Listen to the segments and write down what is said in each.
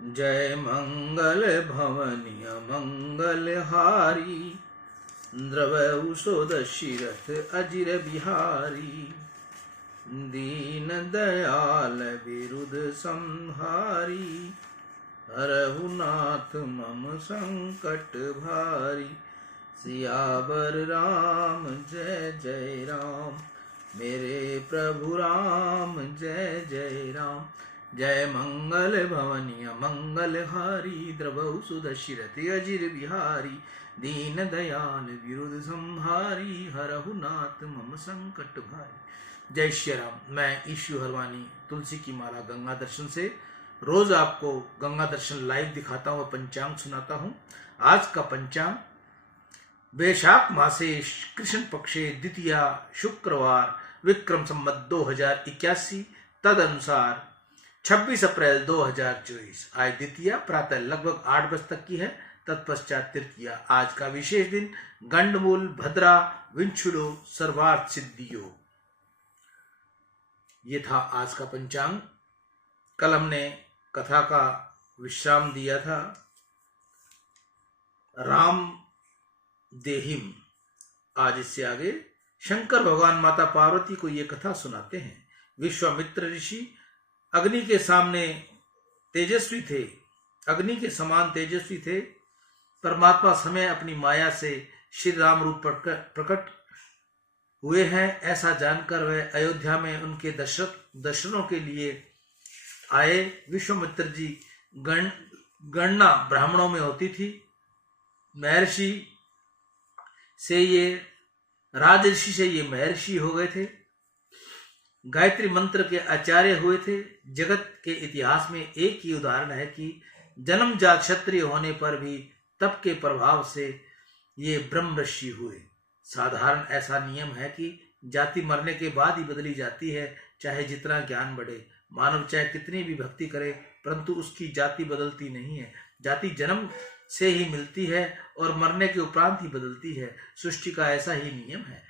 जय मंगल भवनीय मंगलहारी, द्रवौषध शिरथ अजिर बिहारी। दीन दयाल विरुद्ध संहारी, हरहु नाथ मम संकट भारी। सियावर राम जय जय राम, मेरे प्रभु राम जय जय राम। जय मंगल भवनीय मंगलहारी, द्रवौषध शिरथ अजिर बिहारी। दीन दयाल विरुद्ध संहारी, हरहु नाथ मम संकट भारी। जय श्री राम। मैं ईशु हरवानी तुलसी की माला गंगा दर्शन से रोज आपको गंगा दर्शन लाइव दिखाता हूँ, पंचांग सुनाता हूँ। आज का पंचांग वैशाख मासे कृष्ण पक्षे द्वितीया शुक्रवार, विक्रम संवत 2081 तद अनुसार 26 अप्रैल 2024। आज द्वितीया प्रातः लगभग 8 बजे तक की है, तत्पश्चात तृतीया। आज का विशेष दिन गंडमूल भद्रा विंशुलो सर्वार्थ सिद्धियो। ये था आज का पंचांग। कल हमने कथा का विश्राम दिया था राम देहिम। आज इससे आगे शंकर भगवान माता पार्वती को ये कथा सुनाते हैं। विश्वामित्र ऋषि अग्नि के सामने तेजस्वी थे, अग्नि के समान तेजस्वी थे। परमात्मा समय अपनी माया से श्री राम रूप प्रकट हुए हैं, ऐसा जानकर वह अयोध्या में उनके दर्शनों के लिए आए। विश्वामित्र जी गणना ब्राह्मणों में होती थी। महर्षि से ये राजऋषि से ये महर्षि हो गए थे। गायत्री मंत्र के आचार्य हुए थे। जगत के इतिहास में एक ही उदाहरण है कि जन्मजात क्षत्रिय होने पर भी तप के प्रभाव से ये ब्रह्म ऋषि हुए। साधारण ऐसा नियम है कि जाति मरने के बाद ही बदली जाती है, चाहे जितना ज्ञान बढ़े। मानव चाहे कितनी भी भक्ति करे, परंतु उसकी जाति बदलती नहीं है। जाति जन्म से ही मिलती है और मरने के उपरांत ही बदलती है। सृष्टि का ऐसा ही नियम है।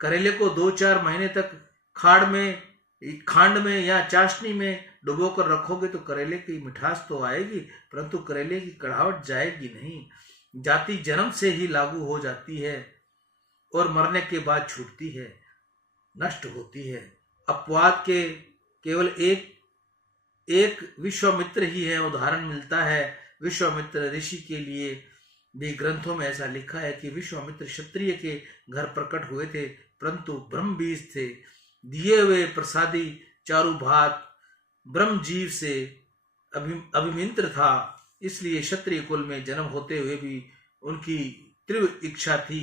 करेले को 2-4 महीने तक खांड में या चाशनी में डुबोकर रखोगे तो करेले की मिठास तो आएगी, परंतु करेले की कड़वाहट जाएगी नहीं। जाति जन्म से ही लागू हो जाती है और मरने के बाद छूटती है, नष्ट होती है। अपवाद के केवल एक विश्वामित्र ही है, उदाहरण मिलता है। विश्वामित्र ऋषि के लिए भी ग्रंथों में ऐसा लिखा है कि विश्वामित्र क्षत्रिय के घर प्रकट हुए थे, परंतु ब्रह्म बीज थे। दिए हुए प्रसादी चारु भात ब्रह्म जीव से अभिमित्र था, इसलिए क्षत्रिय कुल में जन्म होते हुए भी उनकी तीव्र इच्छा थी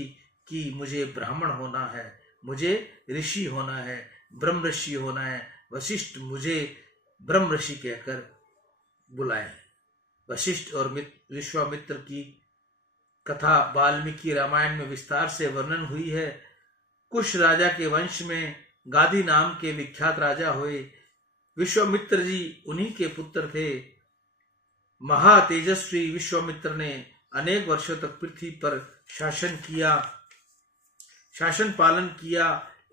कि मुझे ब्राह्मण होना है, मुझे ऋषि होना है, ब्रह्म ऋषि होना है। वशिष्ठ मुझे ब्रह्म ऋषि कहकर बुलाए। वशिष्ठ और विश्वामित्र की कथा वाल्मीकि रामायण में विस्तार से वर्णन हुई है। कुश राजा के वंश में गादी नाम के विख्यात राजा हुए। विश्वामित्र जी उन्हीं के पुत्र थे। महातेजस्वी विश्वामित्र ने अनेक वर्षों तक पृथ्वी पर शासन पालन किया।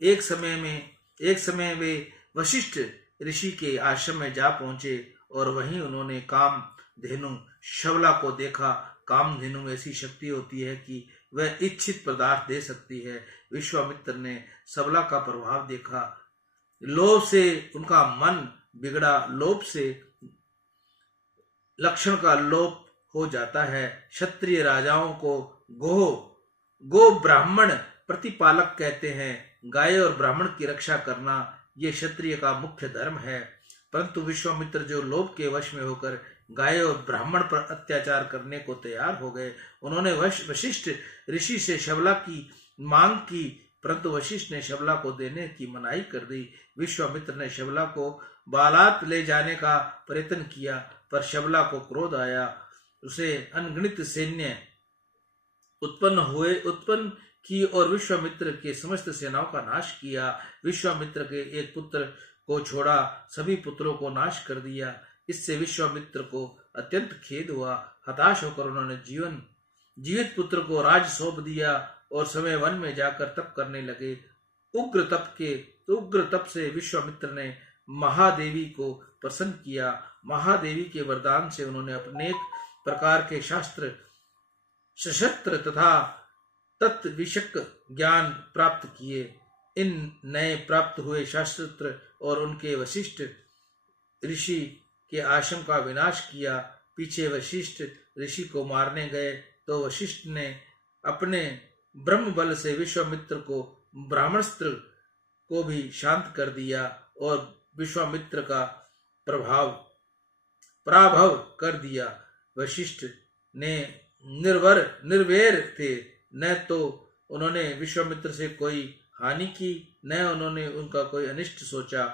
एक समय वे वशिष्ठ ऋषि के आश्रम में जा पहुंचे और वहीं उन्होंने कामधेनु शबला को देखा। कामधेनु में ऐसी शक्ति होती है कि वह इच्छित पदार्थ दे सकती है। विश्वामित्र ने सबला का प्रभाव देखा। लोभ से उनका मन बिगड़ा। लोभ से लक्षण का लोप हो जाता है। क्षत्रिय राजाओं को गो ब्राह्मण प्रतिपालक कहते हैं। गाय और ब्राह्मण की रक्षा करना ये क्षत्रिय का मुख्य धर्म है। परंतु विश्वामित्र जो लोभ के वश में होकर गाय और ब्राह्मण पर अत्याचार करने को तैयार हो गए, उन्होंने वशिष्ठ ऋषि से शबला की मांग की, परंतु वशिष्ठ ने शबला को देने की मनाही कर दी। विश्वामित्र ने शबला को बालात ले जाने का प्रयत्न किया, पर शबला को क्रोध आया। उसे अनगिनत सैन्य उत्पन्न की और विश्वामित्र के समस्त सेनाओं का नाश किया। विश्वामित्र के एक पुत्र को छोड़ा सभी पुत्रों को नाश कर दिया। इससे विश्वामित्र को अत्यंत खेद हुआ। हताश होकर उन्होंने जीवित पुत्र को राज सौंप दिया और समय वन में जाकर तप करने लगे। उग्र तप से विश्वामित्र ने महादेवी को प्रसन्न किया। महादेवी के वरदान से उन्होंने अनेक प्रकार के शास्त्र, सशस्त्र तथा तत्व विषयक ज्ञान प्राप्त किए। इन नए प्राप्त हुए शास्त्र और उनके वशिष्ठ ऋषि के आश्रम का विनाश किया। पीछे वशिष्ठ ऋषि को मारने गए तो वशिष्ठ ने अपने ब्रह्म बल से विश्वामित्र को ब्राह्मणास्त्र को भी शांत कर दिया और विश्वामित्र का पराभव कर दिया। वशिष्ठ ने निर्वैर थे, न तो उन्होंने विश्वामित्र से कोई हानि की, न उन्होंने उनका कोई अनिष्ट सोचा।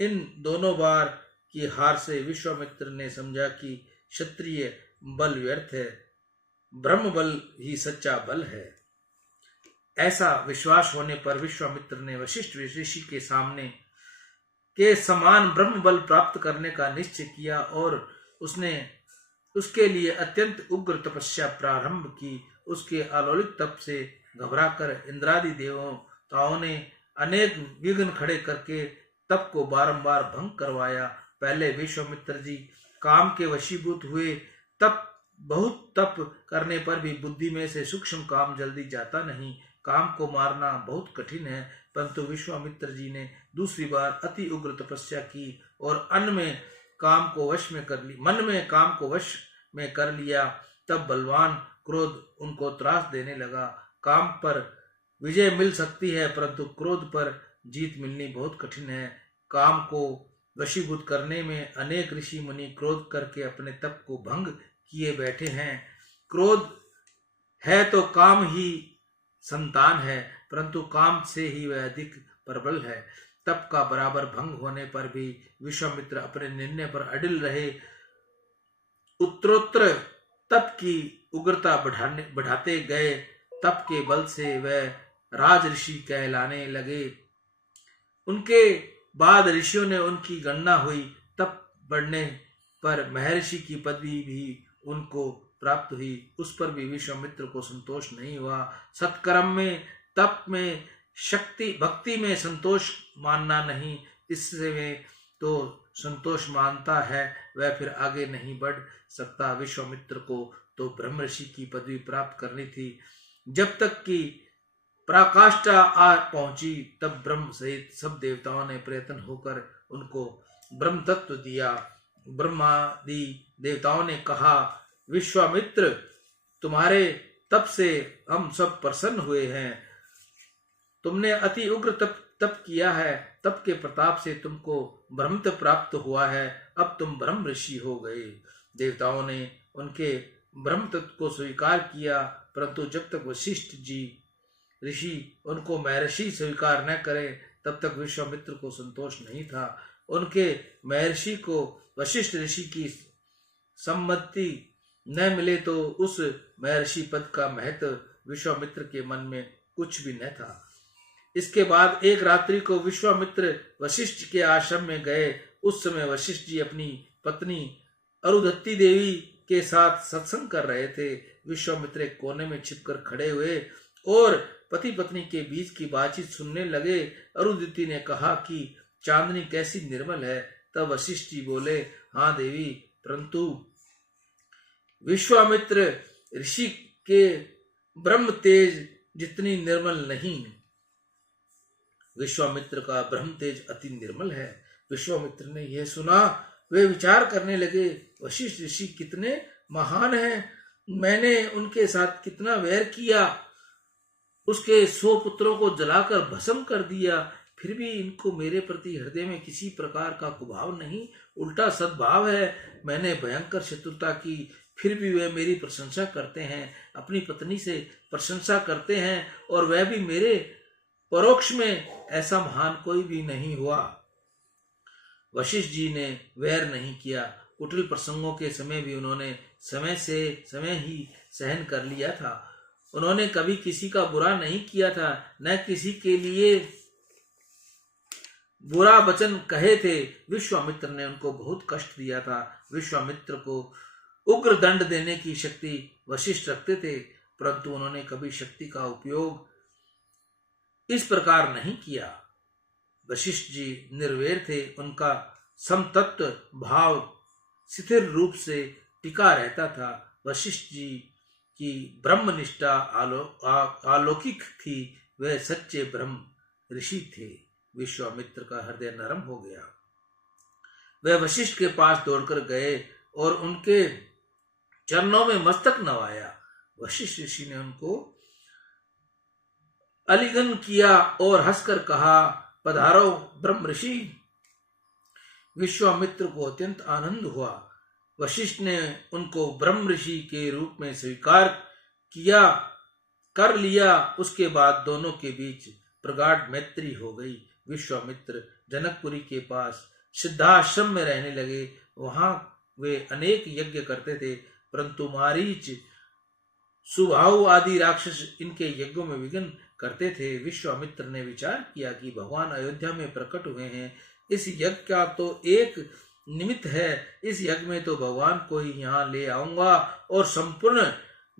इन दोनों बार की हार से विश्वामित्र ने समझा कि क्षत्रिय बल व्यर्थ है, ब्रह्म बल ही सच्चा बल है। ऐसा विश्वास होने पर विश्वामित्र ने वशिष्ठ ऋषि के सामने के समान ब्रह्म बल प्राप्त करने का निश्चय किया और उसने उसके लिए अत्यंत उग्र तपस्या प्रारंभ की। उसके आलोलित तप से घबराकर इंद्रादि देवताओं ने अनेक विघ्न खड़े करके तप को बारंबार भंग करवाया। पहले विश्वामित्र जी काम के वशीभूत हुए। बहुत तप करने पर भी बुद्धि में से सूक्ष्म काम जल्दी जाता नहीं। काम को मारना बहुत कठिन है, परंतु विश्वामित्र जी ने दूसरी बार अति उग्र तपस्या की और मन में काम को वश में कर लिया। तब बलवान क्रोध उनको त्रास देने लगा। काम पर विजय मिल सकती है, परंतु क्रोध पर जीत मिलनी बहुत कठिन है। काम को वशीभूत करने में अनेक ऋषि मुनि क्रोध करके अपने तप को भंग किए बैठे हैं। क्रोध है तो काम ही संतान है, परंतु काम से ही वह अधिक प्रबल है। तप का बराबर भंग होने पर भी विश्वामित्र अपने निर्णय पर अडिल रहे। उत्तरोत्तर तप की उग्रता बढ़ाते गए। तप के बल से वह राज ऋषि कहलाने लगे। उनके बाद ऋषियों ने उनकी गणना हुई। तप बढ़ने पर महर्षि की पदवी भी उनको प्राप्त हुई। उस पर भी विश्वामित्र को संतोष नहीं हुआ। सत्कर्म में, तप में, शक्ति भक्ति में संतोष मानना नहीं, इससे में तो संतोष मानता है वह फिर आगे नहीं बढ़ सकता। विश्वामित्र को तो ब्रह्म ऋषि की पदवी प्राप्त करनी थी। जब तक कि पराकाष्ठा आ पहुंची तब ब्रह्म सहित सब देवताओं ने प्रयत्न होकर उनको ब्रह्म तत्व दिया। ब्रह्मादि देवताओं ने कहा, विश्वामित्र तुम्हारे तप से हम सब प्रसन्न हुए हैं। तुमने अति उग्र तप किया है। तप के प्रताप से तुमको ब्रह्मत्व प्राप्त हुआ है। अब तुम ब्रह्म ऋषि हो गए। देवताओं ने उनके ब्रह्म तत्व को स्वीकार किया, परंतु जब तक वशिष्ठ जी ऋषि उनको महर्षि स्वीकार न करें तब तक विश्वामित्र को संतोष नहीं था। उनके महर्षि को वशिष्ठ ऋषि की सम्मति न मिले तो उस महर्षि पद का महत्व विश्वामित्र के मन में कुछ भी न था। इसके बाद एक रात्रि को विश्वामित्र वशिष्ठ के आश्रम में गए। उस समय वशिष्ठ जी अपनी पत्नी अरुंधति देवी के साथ सत्संग कर रहे थे। विश्वामित्र एक कोने में छिपकर खड़े हुए और पति पत्नी के बीच की बातचीत सुनने लगे। अरुंधति ने कहा कि चांदनी कैसी निर्मल है। तब वशिष्ठ जी बोले, हाँ देवी, परंतु विश्वामित्र ऋषि के ब्रह्म तेज जितनी निर्मल नहीं। विश्वामित्र का ब्रह्म तेज अति निर्मल है। विश्वामित्र ने यह सुना, वे विचार करने लगे, वशिष्ठ ऋषि कितने महान हैं। मैंने उनके साथ कितना वैर किया, उसके 100 पुत्रों को जलाकर भस्म कर दिया, फिर भी इनको मेरे प्रति हृदय में किसी प्रकार का कुभाव नहीं, उल्टा सद्भाव है। मैंने भयंकर शत्रुता की, फिर भी वे मेरी प्रशंसा करते हैं, अपनी पत्नी से प्रशंसा करते हैं, और वह भी मेरे परोक्ष में। ऐसा महान कोई भी नहीं हुआ। वशिष्ठ जी ने वैर नहीं किया। कुटिल प्रसंगों के समय भी उन्होंने समय ही सहन कर लिया था। उन्होंने कभी किसी का बुरा नहीं किया था, न किसी के लिए बुरा वचन कहे थे। विश्वामित्र ने उनको बहुत कष्ट दिया था। विश्वामित्र को उग्र दंड देने की शक्ति वशिष्ठ रखते थे, परंतु उन्होंने कभी शक्ति का उपयोग इस प्रकार नहीं किया। वशिष्ठ जी निर्वैर थे, उनका समतत्व भाव स्थिर रूप से टिका रहता था। वशिष्ठ जी की ब्रह्मनिष्ठा अलौकिक थी, वे सच्चे ब्रह्म ऋषि थे। विश्वामित्र का हृदय नरम हो गया। वह वशिष्ठ के पास दौड़कर गए और उनके चरणों में मस्तक नवाया। वशिष्ठ ऋषि ने उनको आलिंगन किया और हंसकर कहा, पधारो ब्रह्म ऋषि। विश्वामित्र को अत्यंत आनंद हुआ। वशिष्ठ ने उनको ब्रह्म ऋषि के रूप में स्वीकार कर लिया। उसके बाद दोनों के बीच प्रगाढ़ मैत्री हो गई। विश्वामित्र जनकपुरी के पास सिद्धाश्रम में रहने लगे। वहां वे अनेक यज्ञ करते थे, परंतु मारीच, सुबाहु आदि राक्षस इनके यज्ञों में विघ्न करते थे। विश्वामित्र ने विचार किया कि भगवान अयोध्या में प्रकट हुए हैं, इस यज्ञ का तो एक निमित्त है, इस यज्ञ में तो भगवान को ही यहाँ ले आऊंगा और संपूर्ण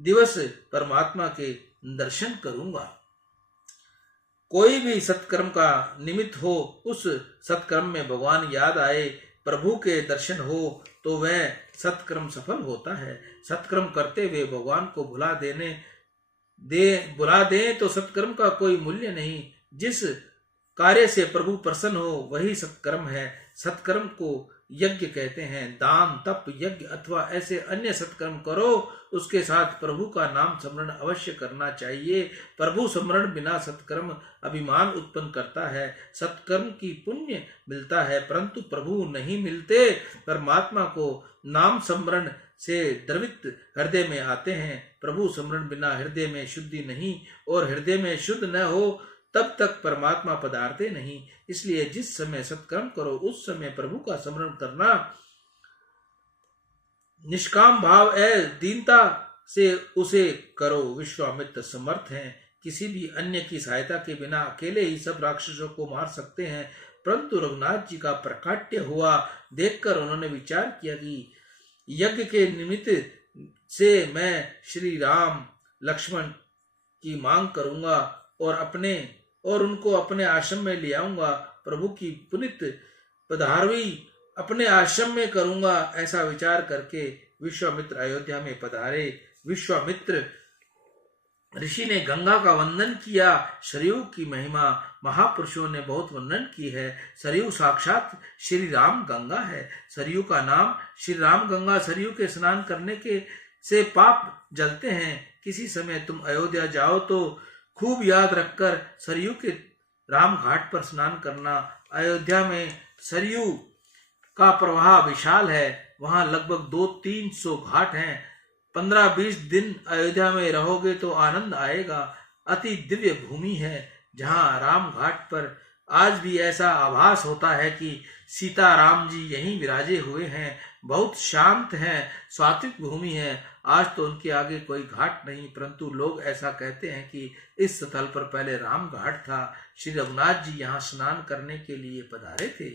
दिवस परमात्मा के दर्शन करूंगा। कोई भी सत्कर्म का निमित्त हो, उस सत्कर्म में भगवान याद आए, प्रभु के दर्शन हो तो वह सत्कर्म सफल होता है। सत्कर्म करते हुए भगवान को बुला दे तो सत्कर्म का कोई मूल्य नहीं। जिस कार्य से प्रभु प्रसन्न हो वही सत्कर्म है। सत्कर्म को यज्ञ कहते हैं। दान, तप, यज्ञ अथवा ऐसे अन्य सत्कर्म करो, उसके साथ प्रभु का नाम स्मरण अवश्य करना चाहिए। प्रभु स्मरण बिना सत्कर्म अभिमान उत्पन्न करता है। सत्कर्म की पुण्य मिलता है, परंतु प्रभु नहीं मिलते। परमात्मा को नाम स्मरण से द्रवित हृदय में आते हैं। प्रभु स्मरण बिना हृदय में शुद्धि नहीं, और हृदय में शुद्ध न हो तब तक परमात्मा पधारते नहीं। इसलिए जिस समय सत्कर्म करो उस समय प्रभु का स्मरण करना। निष्काम भाव दीनता से उसे करो। विश्वामित्र समर्थ हैं, किसी भी अन्य की सहायता के बिना अकेले ही सब राक्षसों को मार सकते हैं। परंतु रघुनाथ जी का प्रकाट्य हुआ देखकर उन्होंने विचार किया कि यज्ञ के निमित्त से मैं श्री राम लक्ष्मण की मांग करूंगा और उनको अपने आश्रम में ले आऊंगा। प्रभु की पुनित पधारवी अपने आश्रम में करूंगा। ऐसा विचार करके विश्वामित्र अयोध्या में पधारे। विश्वामित्र ऋषि ने गंगा का वंदन किया। सरयू की महिमा महापुरुषों ने बहुत वर्णन की है। सरयू साक्षात श्री राम गंगा है। सरयू का नाम श्री राम गंगा। सरयू के स्नान करने के से पाप जलते हैं। किसी समय तुम अयोध्या जाओ तो खूब याद रखकर सरयू के राम घाट पर स्नान करना। अयोध्या में सरयू का प्रवाह विशाल है। वहां लगभग 200-300 घाट हैं। 15-20 दिन अयोध्या में रहोगे तो आनंद आएगा। अति दिव्य भूमि है, जहां राम घाट पर आज भी ऐसा आभास होता है कि सीता राम जी यहीं विराजे हुए हैं। बहुत शांत है, सात्विक भूमि है। आज तो उनके आगे कोई घाट नहीं, परंतु लोग ऐसा कहते हैं कि इस स्थल पर पहले राम घाट था। श्री रघुनाथ जी यहाँ स्नान करने के लिए पधारे थे।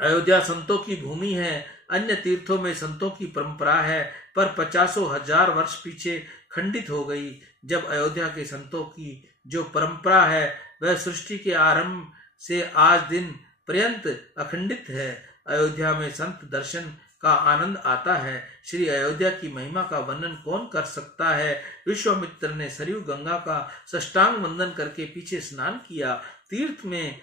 अयोध्या संतों की भूमि है। अन्य तीर्थों में संतों की परंपरा है, पर 50,000 वर्ष पीछे खंडित हो गई। जब अयोध्या के संतों की जो परंपरा है वह सृष्टि के आरंभ से आज दिन पर्यंत अखंडित है। अयोध्या में संत दर्शन का आनंद आता है। श्री अयोध्या की महिमा का वर्णन कौन कर सकता है। विश्वामित्र ने सरयू गंगा का साष्टांग वंदन करके पीछे स्नान किया। तीर्थ में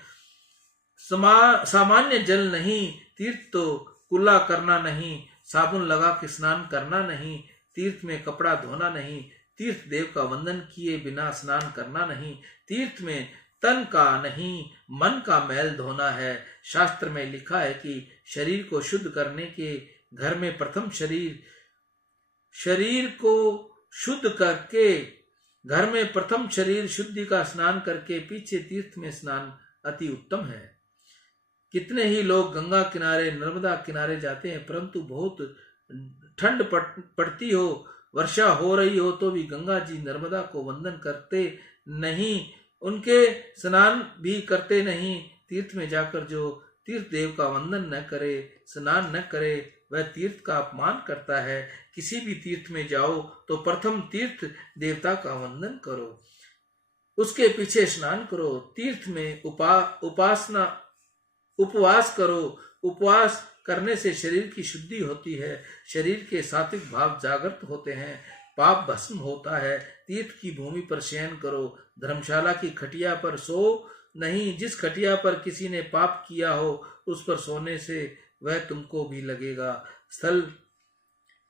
सामान्य जल नहीं, तीर्थ तो कुल्ला करना नहीं, साबुन लगा के स्नान करना नहीं, तीर्थ में कपड़ा धोना नहीं, तीर्थ देव का वंदन किए बिना स्नान करना नहीं, तीर्थ में तन का नहीं मन का मैल धोना है। शास्त्र में लिखा है कि शरीर को शुद्ध करने के घर में प्रथम शरीर को शुद्ध करके घर में प्रथम शरीर शुद्धि का स्नान करके पीछे तीर्थ में स्नान अति उत्तम है। कितने ही लोग गंगा किनारे नर्मदा किनारे जाते हैं, परंतु बहुत ठंड पड़ती हो, वर्षा हो रही हो तो भी गंगा जी नर्मदा को वंदन करते नहीं, उनके स्नान भी करते नहीं। तीर्थ में जाकर जो तीर्थ देव का वंदन न करे, स्नान न करे, वह तीर्थ का अपमान करता है। किसी भी तीर्थ में जाओ तो प्रथम तीर्थ देवता का वंदन करो। उसके पीछे स्नान करो, तीर्थ में उपवास करो। उपवास करने से शरीर की शुद्धि होती है, शरीर के सात्विक भाव जागृत होते हैं, पाप भस्म होता है। तीर्थ की भूमि पर शयन करो, धर्मशाला की खटिया पर सो नहीं। जिस खटिया पर किसी ने पाप किया हो उस पर सोने से वह तुमको भी लगेगा। स्थल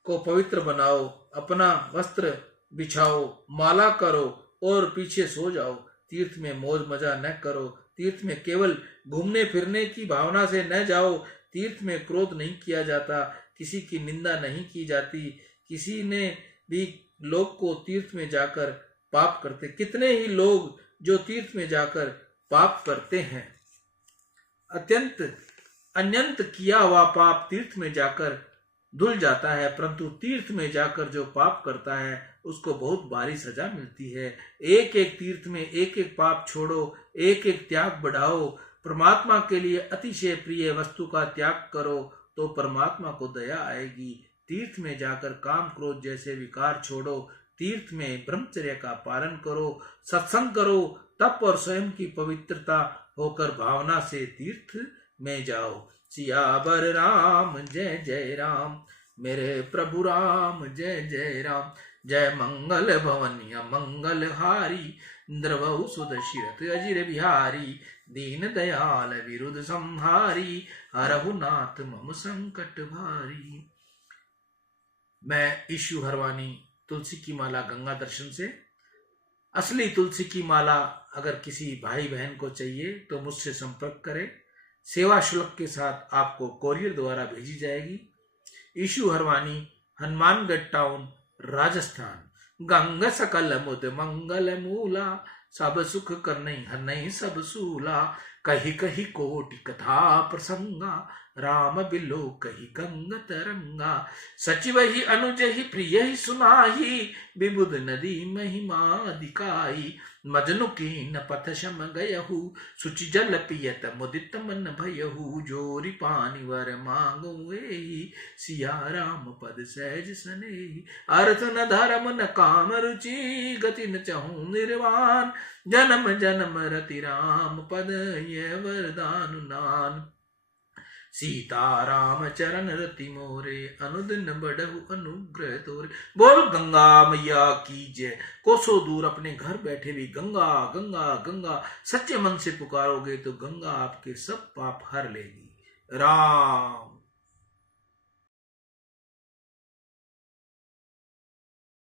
को पवित्र बनाओ, अपना वस्त्र बिछाओ, माला करो और पीछे सो जाओ। तीर्थ में मौज मजा न करो, तीर्थ में केवल घूमने फिरने की भावना से न जाओ। तीर्थ में क्रोध नहीं किया जाता, किसी की निंदा नहीं की जाती। किसी ने भी लोग को तीर्थ में जाकर पाप करते, कितने ही लोग जो तीर्थ में जाकर पाप करते हैं। अत्यंत किया हुआ पाप तीर्थ में जाकर धुल जाता है, परंतु तीर्थ में जाकर जो पाप करता है उसको बहुत भारी सजा मिलती है। एक एक तीर्थ में एक एक पाप छोड़ो, एक एक त्याग बढ़ाओ। परमात्मा के लिए अतिशय प्रिय वस्तु का त्याग करो तो परमात्मा को दया आएगी। तीर्थ में जाकर काम क्रोध जैसे विकार छोड़ो, तीर्थ में ब्रह्मचर्य का पालन करो, सत्संग करो, तप और स्वयं की पवित्रता होकर भावना से तीर्थ में जाओ। सियावर राम जय जय राम, मेरे प्रभु राम जय जय राम। जय मंगल भवनिय मंगल हारी, द्रवहु सुदशिरथ अजिर बिहारी। दीन दयाल विरुद्ध संहारी, हरहु नाथ मम संकट भारी। मैं ईशु हरवानी तुलसी की माला गंगा दर्शन से। असली तुलसी की माला अगर किसी भाई बहन को चाहिए तो मुझसे संपर्क करें। सेवा शुल्क के साथ आपको कोरियर द्वारा भेजी जाएगी। ईशु हरवानी, हनुमानगढ़ टाउन, राजस्थान। गंग सकल मुद मंगल मूला, सब सुख करनई हरनई सब सूला। कही कही कोटि कथा प्रसंगा, राम बिलो कही गंग तरंगा। सचिव ही अनुज ही प्रिय ही सुनाही, विबुध नदी महिमा दिखाई। मजनु की न पथ शम गयहु, सुचि जल पियत मुदित मन भयहु। जोरी पानी वर मांगू एही, सिया राम पद सहज सनेही। अर्थ न धर्म न काम रुचि, गति न चहु निर्वाण। जन्म जन्म रति राम पद, ये वरदान नान। सीता राम चरण रति मोरे, अनुदिन बढ़हु अनुग्रह तोरे। बोल गंगा मैया की जय। कोसों दूर अपने घर बैठे भी गंगा गंगा गंगा सच्चे मन से पुकारोगे तो गंगा आपके सब पाप हर लेगी। राम।